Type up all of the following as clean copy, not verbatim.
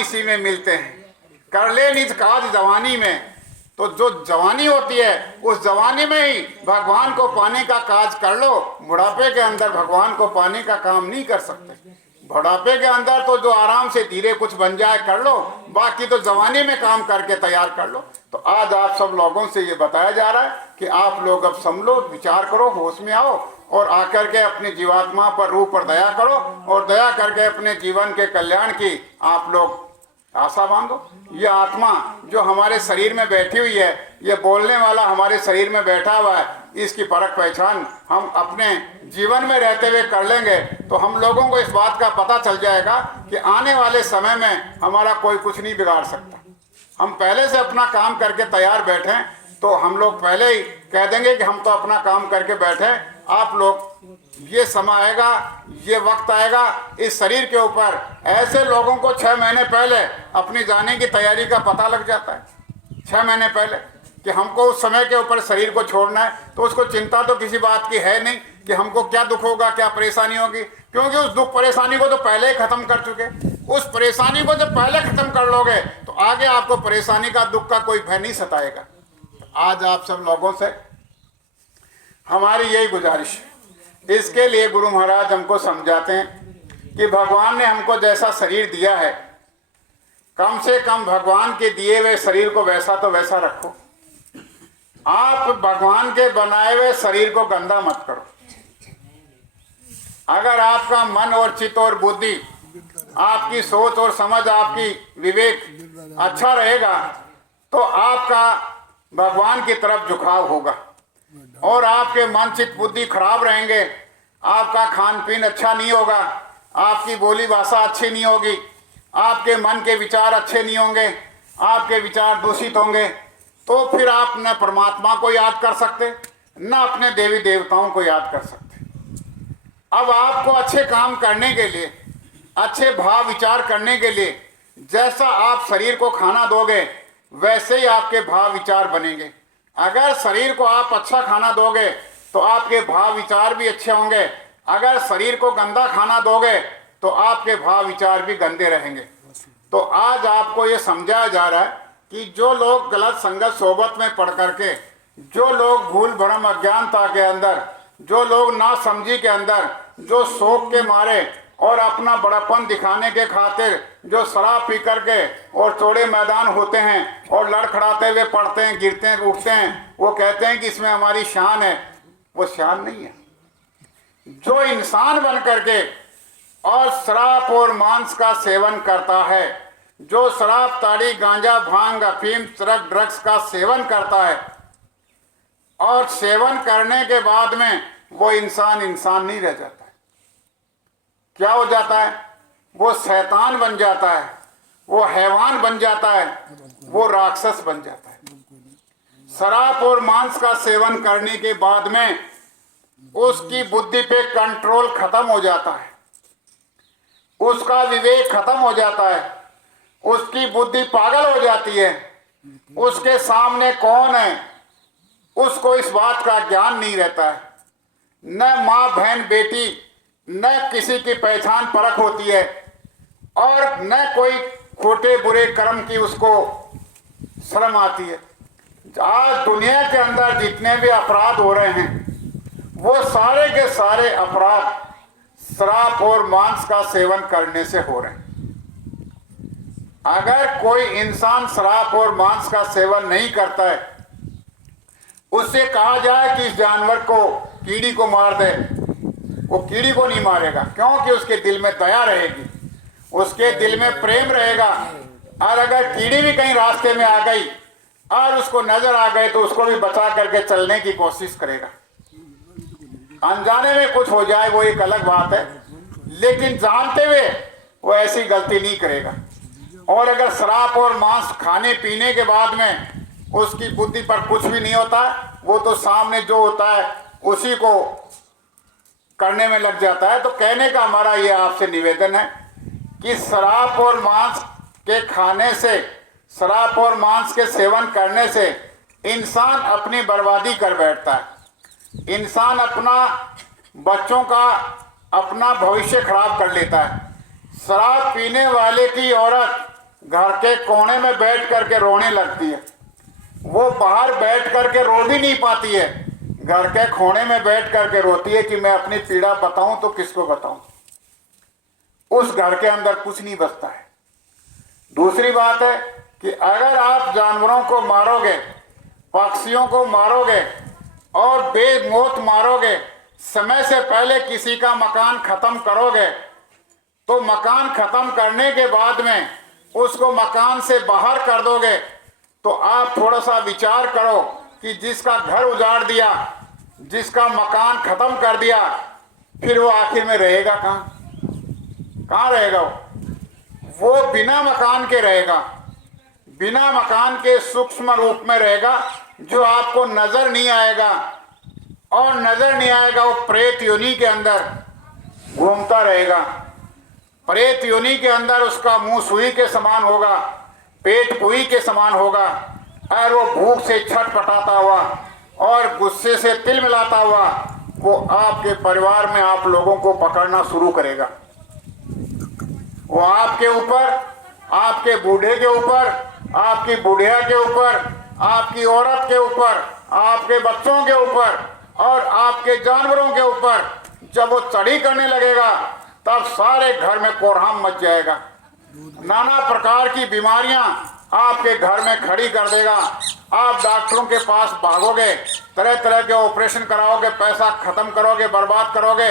इसी में मिलते हैं। कर ले निज काज जवानी में, तो जो जवानी होती है उस जवानी में ही भगवान को पाने का काज कर लो। बुढ़ापे के अंदर भगवान को पाने का काम नहीं कर सकते। बुढ़ापे के अंदर तो जो आराम से धीरे कुछ बन जाए कर लो, बाकी तो जवानी में काम करके तैयार कर लो। तो आज आप सब लोगों से ये बताया जा रहा है कि आप लोग अब समझो, विचार करो, होश में आओ और आकर के अपनी जीवात्मा पर, रूह पर दया करो और दया करके अपने जीवन के कल्याण की आप लोग आशा बांधो। ये आत्मा जो हमारे शरीर में बैठी हुई है, ये बोलने वाला हमारे शरीर में बैठा हुआ है, इसकी परख पहचान हम अपने जीवन में रहते हुए कर लेंगे तो हम लोगों को इस बात का पता चल जाएगा कि आने वाले समय में हमारा कोई कुछ नहीं बिगाड़ सकता। हम पहले से अपना काम करके तैयार बैठे तो हम लोग पहले ही कह देंगे कि हम तो अपना काम करके बैठे। आप लोग, ये समय आएगा, ये वक्त आएगा इस शरीर के ऊपर, ऐसे लोगों को 6 महीने पहले अपनी जाने की तैयारी का पता लग जाता है। 6 महीने पहले कि हमको उस समय के ऊपर शरीर को छोड़ना है, तो उसको चिंता तो किसी बात की है नहीं कि हमको क्या दुख होगा, क्या परेशानी होगी, क्योंकि उस दुख परेशानी को तो पहले ही खत्म कर चुके। उस परेशानी को जब पहले खत्म कर लोगे तो आगे आपको परेशानी का, दुख का कोई भय नहीं सताएगा। आज आप सब लोगों से हमारी यही गुजारिश है। इसके लिए गुरु महाराज हमको समझाते हैं कि भगवान ने हमको जैसा शरीर दिया है, कम से कम भगवान के दिए हुए शरीर को वैसा तो वैसा रखो। आप भगवान के बनाए हुए शरीर को गंदा मत करो। अगर आपका मन और चित्त और बुद्धि, आपकी सोच और समझ, आपकी विवेक अच्छा रहेगा तो आपका भगवान की तरफ झुकाव होगा। और आपके मन चित्त बुद्धि खराब रहेंगे, आपका खान पीन अच्छा नहीं होगा, आपकी बोली भाषा अच्छी नहीं होगी, आपके मन के विचार अच्छे नहीं होंगे, आपके विचार दूषित होंगे, तो फिर आप न परमात्मा को याद कर सकते, न अपने देवी देवताओं को याद कर सकते। अब आपको अच्छे काम करने के लिए, अच्छे भाव विचार करने के लिए, जैसा आप शरीर को खाना दोगे वैसे ही आपके भाव विचार बनेंगे। अगर शरीर को आप अच्छा खाना दोगे तो आपके भाव विचार भी अच्छे होंगे। अगर शरीर को गंदा खाना दोगे तो आपके भाव विचार भी गंदे रहेंगे। तो आज आपको ये समझाया जा रहा है कि जो लोग गलत संगत सोबत में पड़ करके, जो लोग भूल भ्रम अज्ञानता के अंदर, जो लोग नासमझी के अंदर, जो शौक के मारे और अपना बड़ापन दिखाने के खातिर जो शराब पी करके और चौड़े मैदान होते हैं और लड़खड़ाते हुए पड़ते हैं, गिरते हैं, उठते हैं, वो कहते हैं कि इसमें हमारी शान है, वो शान नहीं है। जो इंसान बन करके और शराब और मांस का सेवन करता है, जो शराब, ताड़ी, गांजा, भांग, अफीम, चरस, ड्रग्स का सेवन करता है और सेवन करने के बाद में वो इंसान नहीं रह जाता है। क्या हो जाता है? वो शैतान बन जाता है, वो हैवान बन जाता है, वो राक्षस बन जाता है। शराब और मांस का सेवन करने के बाद में उसकी बुद्धि पे कंट्रोल खत्म हो जाता है, उसका विवेक खत्म हो जाता है, उसकी बुद्धि पागल हो जाती है। उसके सामने कौन है उसको इस बात का ज्ञान नहीं रहता है। न माँ बहन बेटी, न किसी की पहचान परख होती है और न कोई खोटे बुरे कर्म की उसको शर्म आती है। आज दुनिया के अंदर जितने भी अपराध हो रहे हैं वो सारे के सारे अपराध शराब और मांस का सेवन करने से हो रहे हैं। अगर कोई इंसान शराब और मांस का सेवन नहीं करता है, उससे कहा जाए कि इस जानवर को, कीड़ी को मार दे, वो कीड़ी को नहीं मारेगा, क्योंकि उसके दिल में दया रहेगी, उसके दिल में प्रेम रहेगा। और अगर कीड़ी भी कहीं रास्ते में आ गई और उसको नजर आ गए तो उसको भी बचा करके चलने की कोशिश करेगा। अनजाने में कुछ हो जाए वो एक अलग बात है, लेकिन जानते हुए वो ऐसी गलती नहीं करेगा। और अगर शराब और मांस खाने पीने के बाद में उसकी बुद्धि पर कुछ भी नहीं होता, वो तो सामने जो होता है उसी को करने में लग जाता है। तो कहने का हमारा ये आपसे निवेदन है कि शराब और मांस के खाने से, शराब और मांस के सेवन करने से इंसान अपनी बर्बादी कर बैठता है। इंसान अपना, बच्चों का अपना भविष्य खराब कर लेता है। शराब पीने वाले की औरत घर के कोने में बैठ करके रोने लगती है। वो बाहर बैठ करके रो भी नहीं पाती है, घर के कोने में बैठ करके रोती है कि मैं अपनी पीड़ा बताऊं तो किसको बताऊं। उस घर के अंदर कुछ नहीं बचता है। दूसरी बात है कि अगर आप जानवरों को मारोगे, पक्षियों को मारोगे और बेमौत मारोगे, समय से पहले किसी का मकान खत्म करोगे, तो मकान खत्म करने के बाद में उसको मकान से बाहर कर दोगे, तो आप थोड़ा सा विचार करो कि जिसका घर उजाड़ दिया, जिसका मकान खत्म कर दिया, फिर वो आखिर में रहेगा कहाँ? कहाँ रहेगा वो बिना मकान के रहेगा, बिना मकान के सूक्ष्म रूप में रहेगा, जो आपको नजर नहीं आएगा। और नजर नहीं आएगा, वो प्रेत योनि के अंदर घूमता रहेगा। प्रेत योनि के अंदर उसका मुंह सुई के समान होगा, पेट पुई के समान होगा, और वो भूख से छटपटाता हुआ और गुस्से से तिल मिलाता हुआ वो आपके परिवार में आप लोगों को पकड़ना शुरू करेगा। वो आपके ऊपर, आपके बूढ़े के ऊपर, आपकी बुढ़िया के ऊपर, आपकी औरत के ऊपर, आपके बच्चों के ऊपर और आपके जानवरों के ऊपर जब वो चढ़ी करने लगेगा, तब सारे घर में कोहराम मच जाएगा। नाना प्रकार की बीमारियां आपके घर में खड़ी कर देगा। आप डॉक्टरों के पास भागोगे, तरह तरह के ऑपरेशन कराओगे, पैसा खत्म करोगे, बर्बाद करोगे,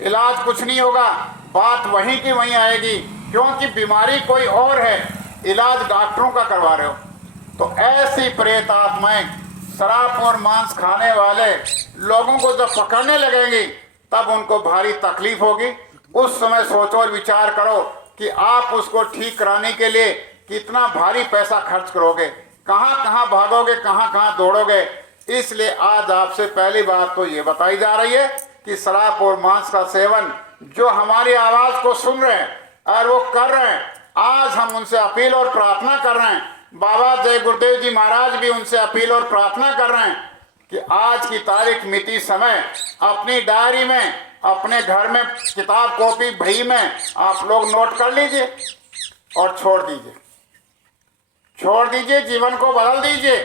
इलाज कुछ नहीं होगा, बात वहीं की वहीं आएगी, क्योंकि बीमारी कोई और है, इलाज डॉक्टरों का करवा रहे हो। तो ऐसी प्रेत आत्माएं शराब और मांस खाने वाले लोगों को जब पकड़ने लगेंगी, तब उनको भारी तकलीफ होगी। उस समय सोचो और विचार करो कि आप उसको ठीक कराने के लिए कितना भारी पैसा खर्च करोगे, कहाँ कहाँ भागोगे, कहाँ कहाँ दौड़ोगे। इसलिए आज आपसे पहली बात तो ये बताई जा रही है कि शराब और मांस का सेवन जो हमारी आवाज को सुन रहे हैं और वो कर रहे हैं, आज हम उनसे अपील और प्रार्थना कर रहे हैं। बाबा जय गुरुदेव जी महाराज भी उनसे अपील और प्रार्थना कर रहे हैं कि आज की तारीख, मिति, समय अपनी डायरी में, अपने घर में किताब कॉपी भई में आप लोग नोट कर लीजिए और छोड़ दीजिए, छोड़ दीजिए, जीवन को बदल दीजिए,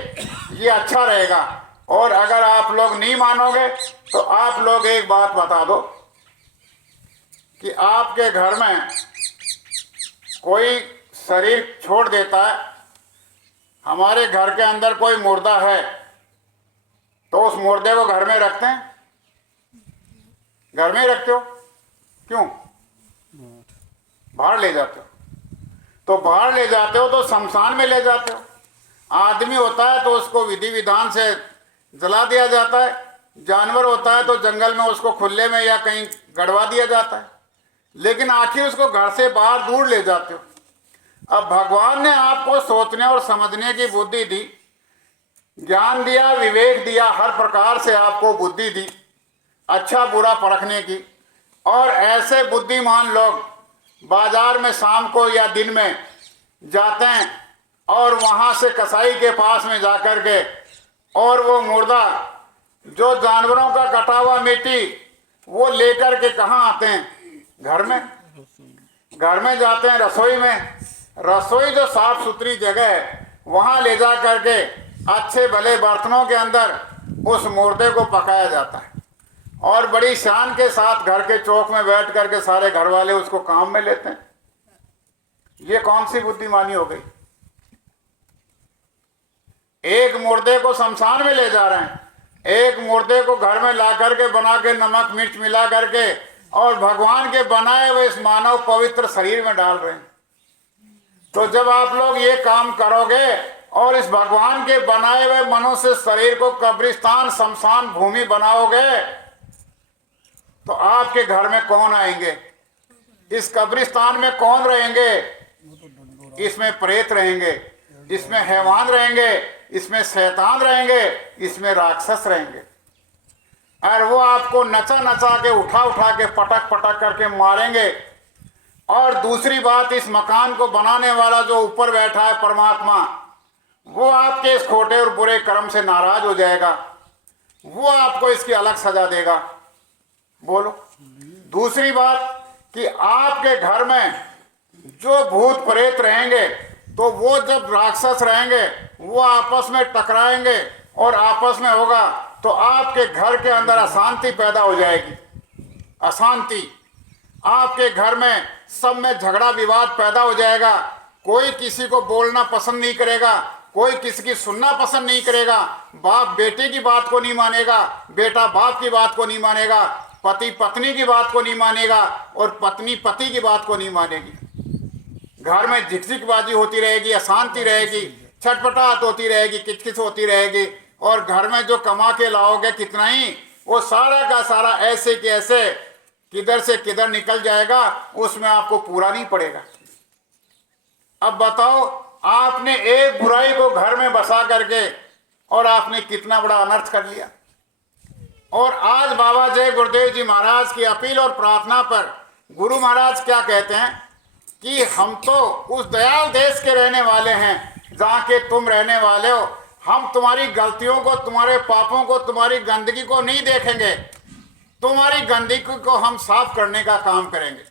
ये अच्छा रहेगा। और अगर आप लोग नहीं मानोगे तो आप लोग एक बात बता दो कि आपके घर में कोई शरीर छोड़ देता है, हमारे घर के अंदर कोई मुर्दा है, तो उस मुर्दे को घर में रखते हैं? घर में रखते हो क्यों? बाहर ले जाते हो। तो बाहर ले जाते हो तो शमशान में ले जाते हो। आदमी होता है तो उसको विधि विधान से जला दिया जाता है, जानवर होता है तो जंगल में उसको खुले में या कहीं गड़वा दिया जाता है, लेकिन आखिर उसको घर से बाहर दूर ले जाते हो। अब भगवान ने आपको सोचने और समझने की बुद्धि दी, ज्ञान दिया, विवेक दिया, हर प्रकार से आपको बुद्धि दी, अच्छा बुरा परखने की। और ऐसे बुद्धिमान लोग बाजार में शाम को या दिन में जाते हैं और वहां से कसाई के पास में जाकर के और वो मुर्दा जो जानवरों का कटा हुआ मिट्टी वो लेकर के कहाँ आते हैं? घर में। घर में जाते हैं, रसोई में। रसोई जो साफ सुथरी जगह है वहां ले जा करके अच्छे भले बर्तनों के अंदर उस मुर्दे को पकाया जाता है और बड़ी शान के साथ घर के चौक में बैठ करके सारे घर वाले उसको काम में लेते हैं। ये कौन सी बुद्धिमानी हो गई? एक मुर्दे को शमशान में ले जा रहे हैं, एक मुर्दे को घर में ला करके बना के नमक मिर्च मिला करके और भगवान के बनाए हुए इस मानव पवित्र शरीर में डाल रहे हैं। तो जब आप लोग ये काम करोगे और इस भगवान के बनाए हुए मनुष्य शरीर को कब्रिस्तान शमशान भूमि बनाओगे, तो आपके घर में कौन आएंगे? इस कब्रिस्तान में कौन रहेंगे? इसमें प्रेत रहेंगे, इसमें हैवान रहेंगे, इसमें शैतान रहेंगे, इसमें राक्षस रहेंगे। और वो आपको नचा नचा के उठा उठा के पटक पटक करके मारेंगे। और दूसरी बात, इस मकान को बनाने वाला जो ऊपर बैठा है परमात्मा, वो आपके इस खोटे और बुरे कर्म से नाराज हो जाएगा, वो आपको इसकी अलग सजा देगा। बोलो। दूसरी बात कि आपके घर में जो भूत प्रेत रहेंगे तो वो जब राक्षस रहेंगे वो आपस में टकराएंगे और आपस में होगा तो आपके घर के अंदर अशांति पैदा हो जाएगी। अशांति, आपके घर में सब में झगड़ा विवाद पैदा हो जाएगा। कोई किसी को बोलना पसंद नहीं करेगा, कोई किसी की सुनना पसंद नहीं करेगा। बाप बेटे की बात को नहीं मानेगा, बेटा बाप की बात को नहीं मानेगा, पति पत्नी की बात को नहीं मानेगा और पत्नी पति की बात को नहीं मानेगी। घर में झिकझिकबाजी होती रहेगी, अशांति रहेगी, छटपटाहट होती रहेगी, किचकिच होती रहेगी। और घर में जो कमा के लाओगे कितना ही, वो सारा का सारा ऐसे के ऐसे किधर से किधर निकल जाएगा, उसमें आपको पूरा नहीं पड़ेगा। अब बताओ, आपने एक बुराई को घर में बसा करके और आपने कितना बड़ा अनर्थ कर लिया। और आज बाबा जय गुरुदेव जी महाराज की अपील और प्रार्थना पर गुरु महाराज क्या कहते हैं कि हम तो उस दयाल देश के रहने वाले हैं जहाँ के तुम रहने वाले हो। हम तुम्हारी गलतियों को, तुम्हारे पापों को, तुम्हारी गंदगी को नहीं देखेंगे, तुम्हारी गंदगी को हम साफ करने का काम करेंगे।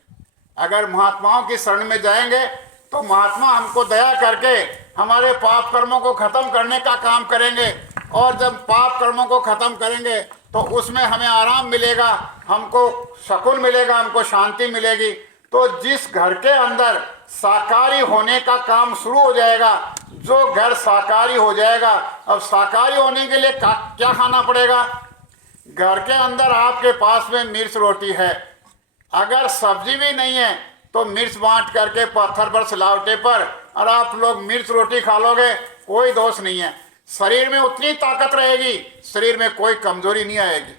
अगर महात्माओं की शरण में जाएंगे तो महात्मा हमको दया करके हमारे पाप कर्मों को खत्म करने का काम करेंगे। और जब पाप कर्मों को खत्म करेंगे तो उसमें हमें आराम मिलेगा, हमको सुकून मिलेगा, हमको शांति मिलेगी। तो जिस घर के अंदर साकारी होने का काम शुरू हो जाएगा, जो घर साकारी हो जाएगा, अब साकारी होने के लिए क्या खाना पड़ेगा। घर के अंदर आपके पास में मिर्च रोटी है, अगर सब्जी भी नहीं है तो मिर्च बांट करके पत्थर पर सिलावटे पर और आप लोग मिर्च रोटी खा लोगे, कोई दोष नहीं है। शरीर में उतनी ताकत रहेगी, शरीर में कोई कमजोरी नहीं आएगी।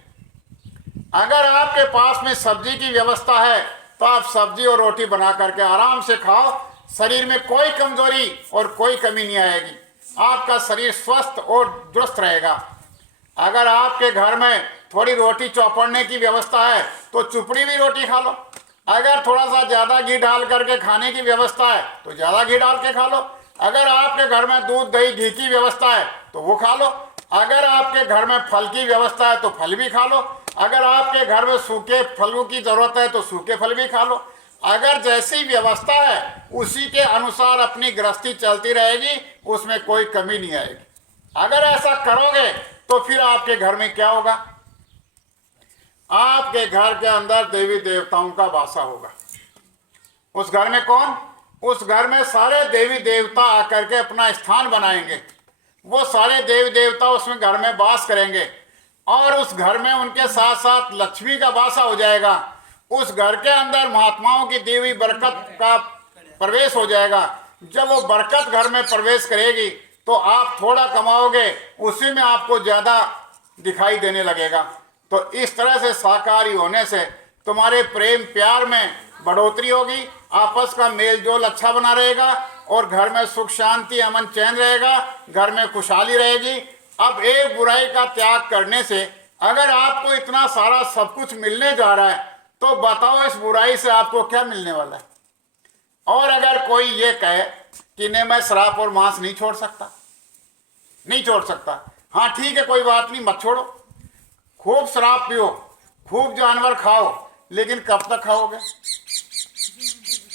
अगर आपके पास में सब्जी की व्यवस्था है तो आप सब्जी और रोटी बना करके आराम से खाओ, शरीर में कोई कमजोरी और कोई कमी नहीं आएगी, आपका शरीर स्वस्थ और दुरुस्त रहेगा। अगर आपके घर में थोड़ी रोटी चौपड़ने की व्यवस्था है तो चुपड़ी भी रोटी खा लो। अगर थोड़ा सा ज़्यादा घी डाल करके खाने की व्यवस्था है तो ज़्यादा घी डाल के खा लो। अगर आपके घर में दूध दही घी की व्यवस्था है तो वो खा लो। अगर आपके घर में फल की व्यवस्था है तो फल भी खा लो। अगर आपके घर में सूखे फलों की ज़रूरत है तो सूखे फल भी खा लो। अगर जैसी व्यवस्था है उसी के अनुसार अपनी गृहस्थी चलती रहेगी, उसमें कोई कमी नहीं आएगी। अगर ऐसा करोगे तो फिर आपके घर में क्या होगा, आपके घर के अंदर देवी देवताओं का वासा होगा। उस घर में कौन, उस घर में सारे देवी देवता आकर के अपना स्थान बनाएंगे। वो सारे देवी देवता उसमें घर में वास करेंगे और उस घर में उनके साथ साथ लक्ष्मी का वासा हो जाएगा। उस घर के अंदर महात्माओं की दी हुई बरकत का प्रवेश हो जाएगा। जब वो बरकत घर में प्रवेश करेगी तो आप थोड़ा कमाओगे, उसी में आपको ज़्यादा दिखाई देने लगेगा। तो इस तरह से साकारी होने से तुम्हारे प्रेम प्यार में बढ़ोतरी होगी, आपस का मेल जोल अच्छा बना रहेगा और घर में सुख शांति अमन चैन रहेगा, घर में खुशहाली रहेगी। अब एक बुराई का त्याग करने से अगर आपको इतना सारा सब कुछ मिलने जा रहा है तो बताओ इस बुराई से आपको क्या मिलने वाला है। और अगर कोई ये कहे कि नहीं मैं शराब और मांस नहीं छोड़ सकता, नहीं छोड़ सकता, हाँ ठीक है कोई बात नहीं, मत छोड़ो, खूब शराब पियो, खूब जानवर खाओ, लेकिन कब तक खाओगे,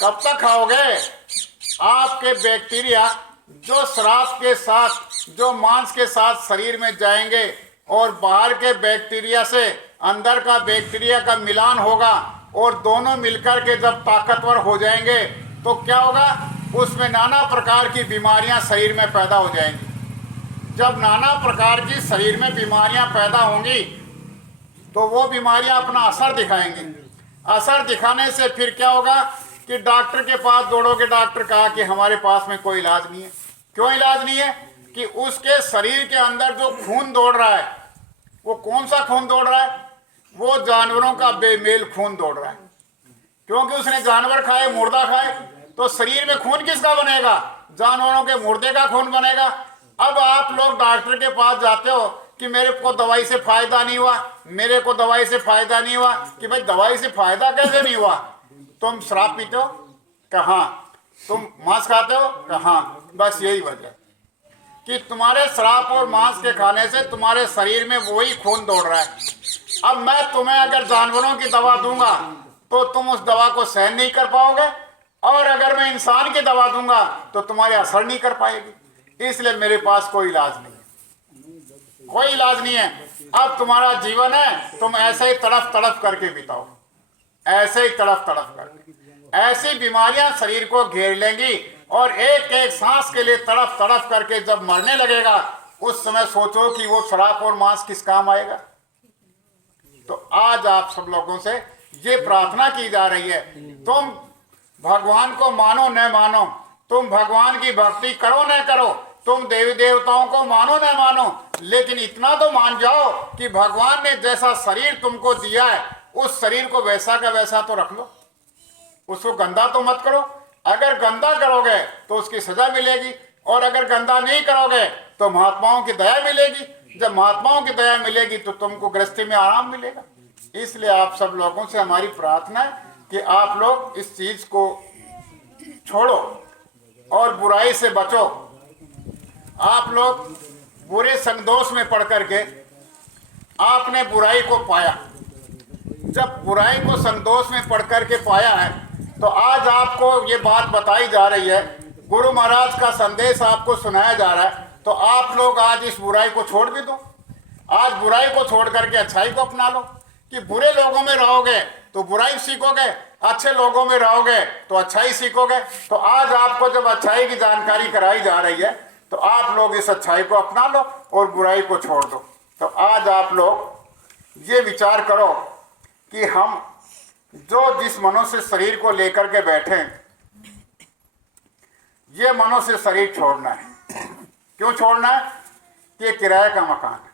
कब तक खाओगे। आपके बैक्टीरिया जो शराब के साथ, जो मांस के साथ शरीर में जाएंगे और बाहर के बैक्टीरिया से अंदर का बैक्टीरिया का मिलान होगा और दोनों मिलकर के जब ताकतवर हो जाएंगे तो क्या होगा, उसमें नाना प्रकार की बीमारियां शरीर में पैदा हो जाएंगी। जब नाना प्रकार की शरीर में बीमारियां पैदा होंगी तो वो बीमारियां अपना असर दिखाएंगी। असर दिखाने से फिर क्या होगा कि डॉक्टर के पास दौड़ोगे, डॉक्टर कहा कि हमारे पास में कोई इलाज नहीं है। क्यों इलाज नहीं है कि उसके शरीर के अंदर जो खून दौड़ रहा है, वो कौन सा खून दौड़ रहा है, वो जानवरों का बेमेल खून दौड़ रहा है। क्योंकि उसने जानवर खाए, मुर्दा खाए, तो शरीर में खून किसका बनेगा, जानवरों के मुर्दे का खून बनेगा। अब आप लोग डॉक्टर के पास जाते हो कि मेरे को दवाई से फायदा नहीं हुआ, मेरे को दवाई से फायदा नहीं हुआ, कि भाई दवाई से फायदा कैसे नहीं हुआ, तुम शराब पीते हो, कहाँ, तुम मांस खाते हो, कहाँ, बस यही वजह कि तुम्हारे शराब और मांस के खाने से तुम्हारे शरीर में वही खून दौड़ रहा है। अब मैं तुम्हें अगर जानवरों की दवा दूंगा तो तुम उस दवा को सहन नहीं कर पाओगे, और अगर मैं इंसान की दवा दूंगा तो तुम्हारे असर नहीं कर पाएगी। इसलिए मेरे पास कोई इलाज नहीं है, कोई इलाज नहीं है। अब तुम्हारा जीवन है, तुम ऐसे ही तड़फ तड़फ करके बिताओ, ऐसे ही तड़फ तड़फ करके। ऐसी बीमारियां शरीर को घेर लेंगी और एक एक सांस के लिए तड़फ तड़फ करके जब मरने लगेगा, उस समय सोचो कि वो शराब और मांस किस काम आएगा। तो आज आप सब लोगों से ये प्रार्थना की जा रही है, तुम भगवान को मानो न मानो, तुम भगवान की भक्ति करो न करो, तुम देवी देवताओं को मानो न मानो, लेकिन इतना तो मान जाओ कि भगवान ने जैसा शरीर तुमको दिया है उस शरीर को वैसा का वैसा तो रख लो, उसको गंदा तो मत करो। अगर गंदा करोगे तो उसकी सजा मिलेगी, और अगर गंदा नहीं करोगे तो महात्माओं की दया मिलेगी। जब महात्माओं की दया मिलेगी तो तुमको गृहस्थी में आराम मिलेगा। इसलिए आप सब लोगों से हमारी प्रार्थना है कि आप लोग इस चीज को छोड़ो और बुराई से बचो। आप लोग बुरे संदोष में पड़ करके आपने बुराई को पाया, जब बुराई को संदोष में पड़ करके पाया है तो आज आपको ये बात बताई जा रही है, गुरु महाराज का संदेश आपको सुनाया जा रहा है, तो आप लोग आज इस बुराई को छोड़ भी दो। आज बुराई को छोड़ करके अच्छाई को अपना लो। कि बुरे लोगों में रहोगे तो बुराई सीखोगे, अच्छे लोगों में रहोगे तो अच्छाई सीखोगे। तो आज आपको जब अच्छाई की जानकारी कराई जा रही है तो आप लोग इस अच्छाई को अपना लो और बुराई को छोड़ दो। तो आज आप लोग ये विचार करो कि हम जो जिस मनुष्य शरीर को लेकर के बैठे, ये मनुष्य शरीर छोड़ना है। क्यों छोड़ना है? कि किराए का मकान है,